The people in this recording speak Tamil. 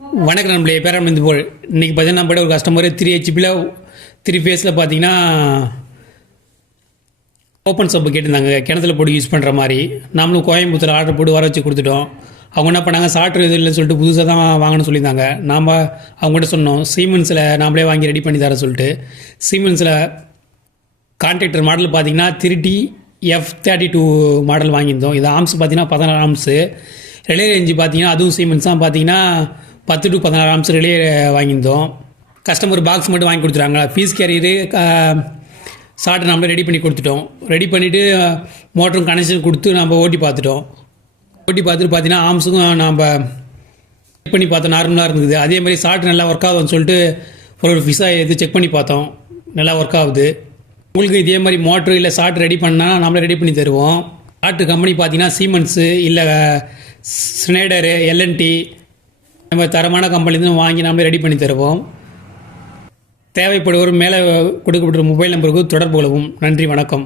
வணக்கம் நம்மளே பேரம் இந்த போல் இன்றைக்கி பார்த்தீங்கன்னா நம்ம ஒரு கஸ்டமர் 3 HP 3 ஃபேஸில் பார்த்தீங்கன்னா ஓப்பன் சப்பு கேட்டிருந்தாங்க, கிணத்துல போட்டு யூஸ் பண்ணுற மாதிரி. நாமளும் கோயம்புத்தூர் ஆர்டர் போட்டு வர வச்சு கொடுத்துட்டோம். அவங்க என்ன பண்ணாங்க, சாஃப்ட்வேர் இது இல்லைன்னு சொல்லிட்டு புதுசாக தான் வாங்கணும்னு சொல்லியிருந்தாங்க. நாம் அவங்ககிட்ட சொன்னோம் சீமென்ஸில் நாமளே வாங்கி ரெடி பண்ணி தர சொல்லிட்டு. சீமென்ஸில் கான்ட்ராக்டர் மாடல் பார்த்தீங்கன்னா 30F32 மாடல் வாங்கியிருந்தோம். இது ஆம்ஸ் பார்த்தீங்கன்னா 16 ஆம்ஸு. ரிலே ரேஞ்சு பார்த்தீங்கன்னா அதுவும் சீமென்ஸ் தான், பார்த்தீங்கன்னா 10 to 16 ஆம்ஸ் ரிலே வாங்கியிருந்தோம். கஸ்டமர் பாக்ஸ் மட்டும் வாங்கி கொடுத்துருவாங்க. ஃபீஸ் கேரியரு ஷார்ட் நம்மளே ரெடி பண்ணி கொடுத்துட்டோம். ரெடி பண்ணிவிட்டு மோட்டரும் கனெக்ஷன் கொடுத்து நம்ம ஓட்டி பார்த்துட்டோம். ஓட்டி பார்த்துட்டு பார்த்தீங்கன்னா ஆம்ஸுக்கும் நம்ம செக் பண்ணி பார்த்தோம், நார்மலாக இருந்தது. அதே மாதிரி ஷார்ட் நல்லா ஒர்க் ஆகுதுன்னு சொல்லிட்டு ஒரு ஃபிஸாக எடுத்து செக் பண்ணி பார்த்தோம், நல்லா ஒர்க் ஆகுது. உங்களுக்கு இதே மாதிரி மோட்ரு இல்லை ஷார்ட் ரெடி பண்ணால் நம்மளே ரெடி பண்ணி தருவோம். ஷார்ட் கம்பெனி பார்த்தீங்கன்னா சீமென்ஸு இல்லை ஸ்னைடரு, எல்என்டி நம்ம தரமான கம்பெனிலேருந்து வாங்கி நம்மளே ரெடி பண்ணி தருவோம். தேவைப்படுவோர் மேலே கொடுக்கப்பட்ட மொபைல் நம்பருக்கு தொடர்பு கொள்ளவும். நன்றி, வணக்கம்.